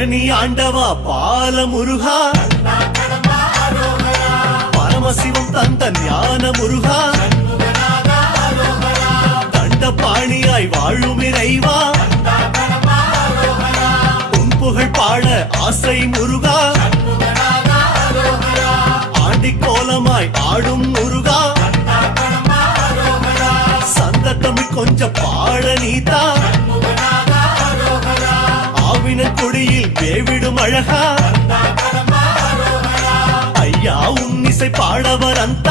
பழனி ஆண்டவா பால முருகா, பரமசிவம் தந்த ஞான முருகா, தண்டபாணியாய் வாழும் இறைவா, உன் புகழ் பாட ஆசை முருகா, ஆண்டி கோலமாய் ஆடும் முருகா, சந்த தமிழ் கொஞ்சம் பாட நீதா, ஆவின கொடியில் வேவிடும் அழகா, ஐயா உன் இசை பாடவர் அந்த